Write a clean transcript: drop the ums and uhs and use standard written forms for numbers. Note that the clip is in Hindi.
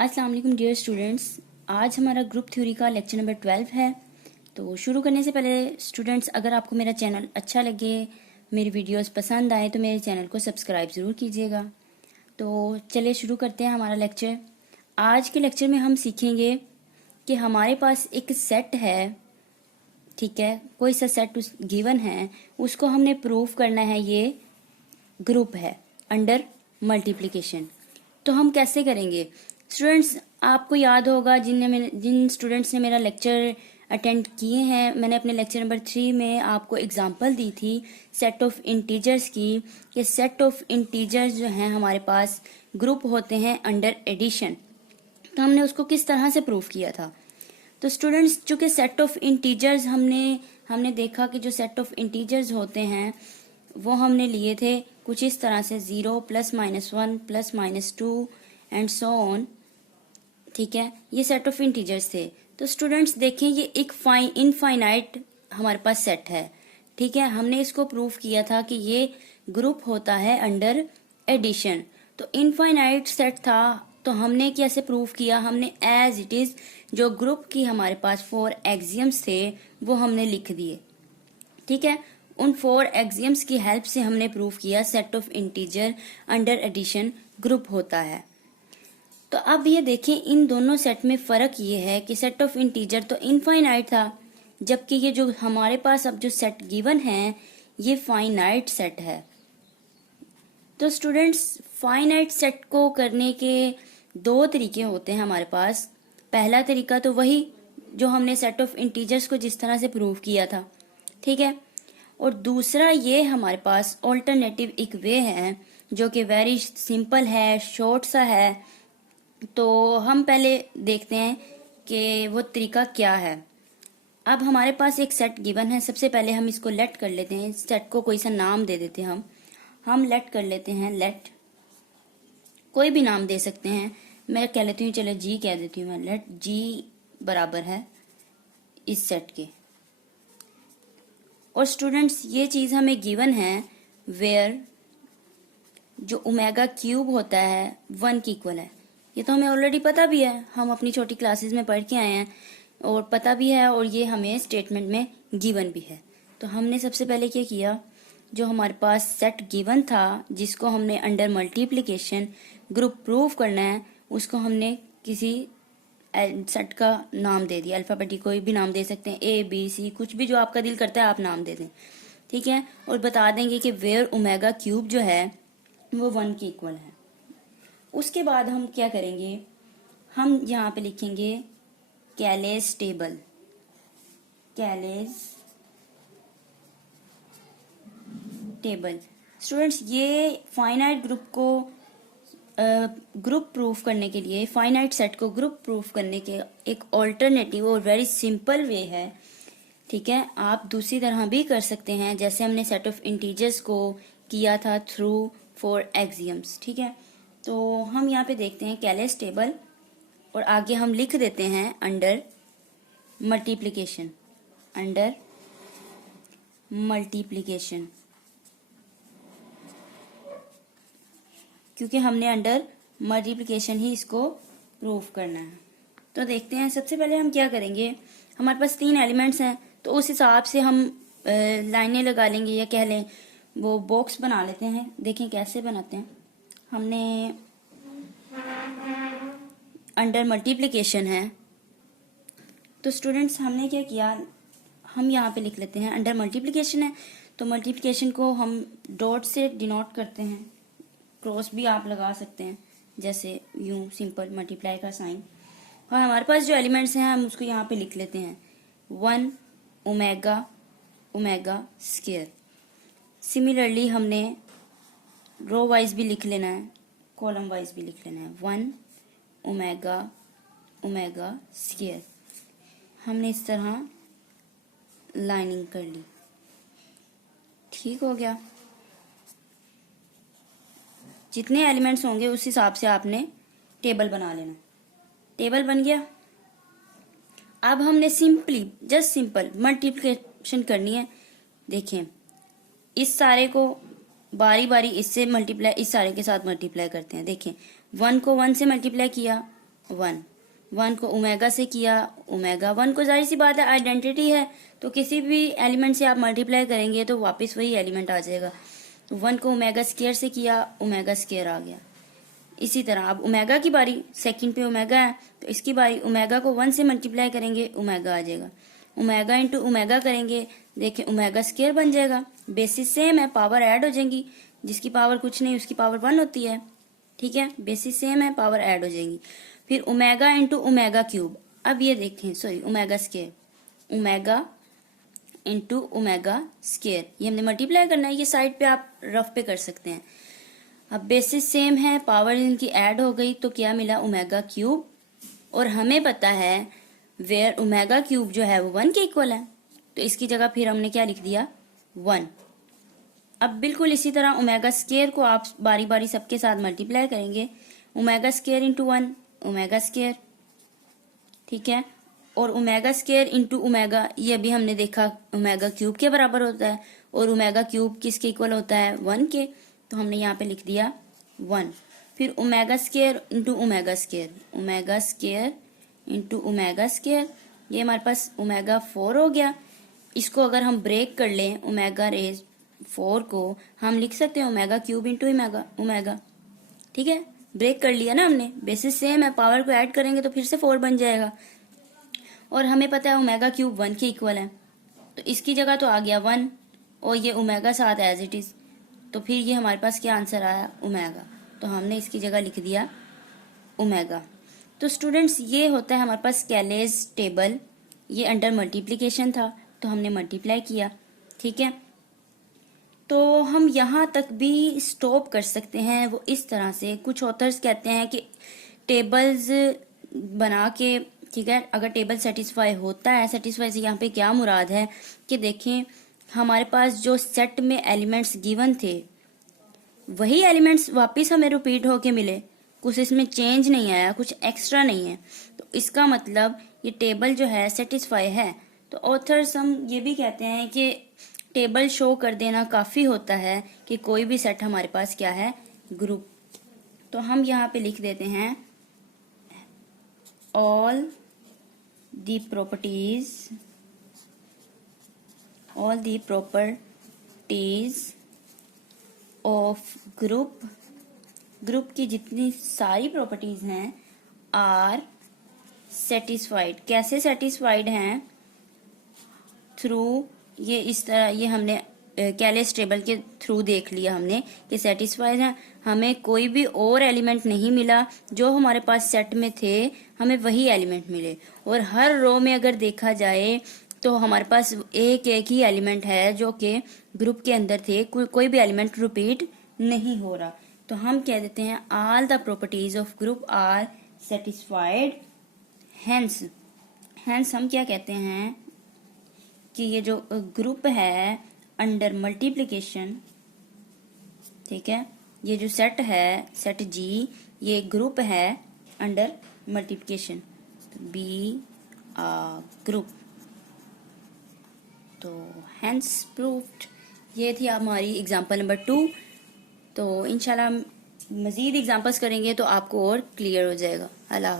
अस्सलाम वालेकुम डियर स्टूडेंट्स। आज हमारा ग्रुप थ्योरी का लेक्चर नंबर 12 है। तो शुरू करने से पहले स्टूडेंट्स, अगर आपको मेरा चैनल अच्छा लगे, मेरी वीडियोस पसंद आए तो मेरे चैनल को सब्सक्राइब ज़रूर कीजिएगा। तो चलिए शुरू करते हैं हमारा लेक्चर। आज के लेक्चर में हम सीखेंगे कि हमारे पास एक सेट है, ठीक है, कोई सा सेट गिवन है, उसको हमने प्रूफ करना है। ये ग्रुप है अंडर मल्टीप्लिकेशन। तो हम कैसे करेंगे स्टूडेंट्स? आपको याद होगा जिन स्टूडेंट्स ने मेरा लेक्चर अटेंड किए हैं, मैंने अपने लेक्चर नंबर 3 में आपको एग्जांपल दी थी सेट ऑफ इंटीजर्स की, कि सेट ऑफ इंटीजर्स जो हैं हमारे पास ग्रुप होते हैं अंडर एडिशन। तो हमने उसको किस तरह से प्रूफ किया था। तो स्टूडेंट्स, चूंकि सेट ऑफ इंटीजर्स हमने देखा कि जो सेट ऑफ इंटीजर्स होते हैं वो हमने लिए थे कुछ इस तरह से 0 +-1 +-2 एंड सो ऑन, ठीक है। ये सेट ऑफ इंटीजर्स थे। तो स्टूडेंट्स देखें, ये एक इनफाइनाइट हमारे पास सेट है, ठीक है। हमने इसको प्रूफ किया था कि ये ग्रुप होता है अंडर एडिशन। तो इनफाइनाइट सेट था, तो हमने कैसे प्रूफ किया? हमने एज इट इज जो ग्रुप की हमारे पास 4 एक्सियम्स थे वो हमने लिख दिए, ठीक है। उन 4 एक्सियम्स की हेल्प से हमने प्रूफ किया set of integer under addition group होता है। तो अब ये देखें, इन दोनों सेट में फर्क ये है कि सेट ऑफ इंटीजर तो इनफाइनाइट था, जबकि ये जो हमारे पास अब जो सेट गिवन है ये फाइनाइट सेट है। तो स्टूडेंट्स, फाइनाइट सेट को करने के 2 तरीके होते हैं हमारे पास। पहला तरीका तो वही जो हमने सेट ऑफ इंटीजर्स को जिस तरह से प्रूव किया था, ठीक है। और दूसरा ये हमारे पास ऑल्टरनेटिव एक वे है जो कि वेरी सिंपल है, शॉर्ट सा है। तो हम पहले देखते हैं कि वो तरीका क्या है। अब हमारे पास एक सेट गिवन है। सबसे पहले हम इसको लेट कर लेते हैं, सेट को कोई सा नाम दे देते हैं। हम लेट कर लेते हैं, लेट कोई भी नाम दे सकते हैं। मैं कह लेती हूँ, चलो जी कह देती हूँ मैं, लेट जी बराबर है इस सेट के। और स्टूडेंट्स, ये चीज हमें गिवन है वेयर जो ओमेगा क्यूब होता है 1 की इक्वल है। ये तो हमें ऑलरेडी पता भी है, हम अपनी छोटी क्लासेस में पढ़ के आए हैं और पता भी है, और ये हमें स्टेटमेंट में गिवन भी है। तो हमने सबसे पहले क्या किया, जो हमारे पास सेट गिवन था जिसको हमने अंडर मल्टीप्लिकेशन ग्रुप प्रूफ करना है, उसको हमने किसी सेट का नाम दे दिया। अल्फाबेटिक कोई भी नाम दे सकते हैं, ABC, कुछ भी जो आपका दिल करता है आप नाम दे दें, ठीक है। और बता देंगे कि वेयर ओमेगा क्यूब जो है वो 1 की इक्वल है। उसके बाद हम क्या करेंगे, हम यहाँ पे लिखेंगे कैलेज टेबल। कैलेज टेबल स्टूडेंट्स, ये फाइनाइट ग्रुप को ग्रुप प्रूफ करने के लिए, फाइनाइट सेट को ग्रुप प्रूफ करने के एक ऑल्टरनेटिव और वेरी सिंपल वे है, ठीक है। आप दूसरी तरह भी कर सकते हैं, जैसे हमने सेट ऑफ इंटीजर्स को किया था थ्रू 4 एक्सियम्स, ठीक है। तो हम यहाँ पे देखते हैं कैलेज टेबल, और आगे हम लिख देते हैं अंडर मल्टीप्लिकेशन, अंडर मल्टीप्लिकेशन, क्योंकि हमने अंडर मल्टीप्लिकेशन ही इसको प्रूफ करना है। तो देखते हैं, सबसे पहले हम क्या करेंगे, हमारे पास 3 एलिमेंट्स हैं, तो उस हिसाब से हम लाइनें लगा लेंगे, या कह लें वो बॉक्स बना लेते हैं। देखें कैसे बनाते हैं। हमने अंडर मल्टीप्लिकेशन है, तो स्टूडेंट्स हमने क्या किया, हम यहाँ पे लिख लेते हैं अंडर मल्टीप्लिकेशन है, तो मल्टीप्लिकेशन को हम डॉट से डिनोट करते हैं, क्रॉस भी आप लगा सकते हैं, जैसे यूं सिंपल मल्टीप्लाई का साइन। और हमारे पास जो एलिमेंट्स हैं हम उसको यहाँ पे लिख लेते हैं 1 ओमेगा ओमेगा स्क्वायर। सिमिलरली हमने रो वाइज भी लिख लेना है, कॉलम वाइज भी लिख लेना है, 1 ओमेगा ओमेगा स्क्वायर। हमने इस तरह लाइनिंग कर ली, ठीक हो गया। जितने एलिमेंट्स होंगे उस हिसाब से आपने टेबल बना लेना। टेबल बन गया। अब हमने सिंपली जस्ट सिंपल मल्टीप्लिकेशन करनी है। देखें, इस सारे को बारी बारी इससे मल्टीप्लाई, इस सारे के साथ मल्टीप्लाई करते हैं। देखें, 1 को 1 से मल्टीप्लाई किया 1, 1 को ओमेगा से किया, ओमेगा 1 को जाहिर सी बात है आइडेंटिटी है, तो किसी भी एलिमेंट से आप मल्टीप्लाई करेंगे तो वापस वही एलिमेंट आ जाएगा। तो 1 को ओमेगा स्क्वायर से किया, ओमेगा स्क्वायर आ गया। इसी तरह अब ओमेगा की बारी, सेकंड पे ओमेगा है तो इसकी बारी, ओमेगा को 1 से मल्टीप्लाई करेंगे, ओमेगा आ जाएगा। ओमेगा इंटू ओमेगा करेंगे, देखिए ओमेगा स्क्वायर बन जाएगा। बेसिस सेम है, पावर ऐड हो जाएंगी, जिसकी पावर कुछ नहीं उसकी पावर 1 होती है, ठीक है। बेसिस सेम है, पावर ऐड हो जाएंगी। फिर ओमेगा इंटू ओमेगा क्यूब, अब ये देखें sorry omega square, omega into omega square, ये हमने मल्टीप्लाई करना है, ये साइड पे आप रफ पे कर सकते हैं। अब बेसिस सेम है, पावर इनकी ऐड हो गई तो क्या मिला, ओमेगा क्यूब। और हमें पता है वेयर ओमेगा क्यूब जो है वो 1 के इक्वल है, तो इसकी जगह फिर हमने क्या लिख दिया, 1। अब बिल्कुल इसी तरह ओमेगा स्क्वायर को आप बारी बारी सबके साथ मल्टीप्लाई करेंगे, omega square into 1 omega square, ठीक है। और ओमेगा स्क्वायर इंटू ओमेगा, ये अभी हमने देखा ओमेगा क्यूब के बराबर होता है, और ओमेगा क्यूब किसके इक्वल होता है, 1 के, तो हमने यहाँ पे लिख दिया 1। फिर omega square into omega square, omega square into omega square, ये हमारे पास ओमेगा 4 हो गया। इसको अगर हम ब्रेक कर लें, ओमेगा रेज 4 को हम लिख सकते हैं ओमेगा क्यूब इंटू ओमेगा, ठीक है। ब्रेक कर लिया ना हमने, बेसिस सेम है, पावर को ऐड करेंगे तो फिर से 4 बन जाएगा। और हमें पता है ओमेगा क्यूब 1 के इक्वल है, तो इसकी जगह तो आ गया 1, और ये ओमेगा साथ एज इट इज, तो फिर ये हमारे पास क्या आंसर आया, ओमेगा, तो हमने इसकी जगह लिख दिया ओमेगा। तो स्टूडेंट्स ये होता है हमारे पास कैलेज टेबल, ये अंडर मल्टीप्लिकेशन था तो हमने मल्टीप्लाई किया, ठीक है। तो हम यहाँ तक भी स्टॉप कर सकते हैं, वो इस तरह से। कुछ ऑथर्स कहते हैं कि टेबल्स बना के, ठीक है, अगर टेबल सेटिस्फाई होता है, सेटिस्फाई से यहाँ पे क्या मुराद है कि देखें हमारे पास जो सेट में एलिमेंट्स गिवन थे वही एलिमेंट्स वापस हमें रिपीट होके मिले, कुछ इसमें चेंज नहीं आया, कुछ एक्स्ट्रा नहीं है, तो इसका मतलब ये टेबल जो है सेटिस्फाई है। तो ऑथर्स हम ये भी कहते हैं कि टेबल शो कर देना काफ़ी होता है कि कोई भी सेट हमारे पास क्या है, ग्रुप। तो हम यहाँ पे लिख देते हैं all the properties of group की जितनी सारी प्रॉपर्टीज हैं आर सेटिस्फाइड। कैसे सेटिस्फाइड हैं, थ्रू ये इस तरह, ये हमने कैलेज टेबल के थ्रू देख लिया हमने कि सेटिस्फाइड है। हमें कोई भी और एलिमेंट नहीं मिला, जो हमारे पास सेट में थे हमें वही एलिमेंट मिले। और हर रो में अगर देखा जाए तो हमारे पास एक ही एलिमेंट है जो कि ग्रुप के अंदर थे, कोई भी एलिमेंट रिपीट नहीं हो रहा। तो हम कह देते हैं all the properties of group are satisfied, hence हम क्या कहते हैं कि ये जो ग्रुप है अंडर मल्टीप्लिकेशन, ठीक है, ये जो सेट है सेट जी, ये ग्रुप है अंडर मल्टीप्लिकेशन, बी ग्रुप। तो हेंस प्रूव्ड। ये थी हमारी एग्जांपल नंबर 2। तो इंशाल्लाह मज़ीद एग्जांपल्स करेंगे तो आपको और क्लियर हो जाएगा। अल्लाह हाफ़िज़।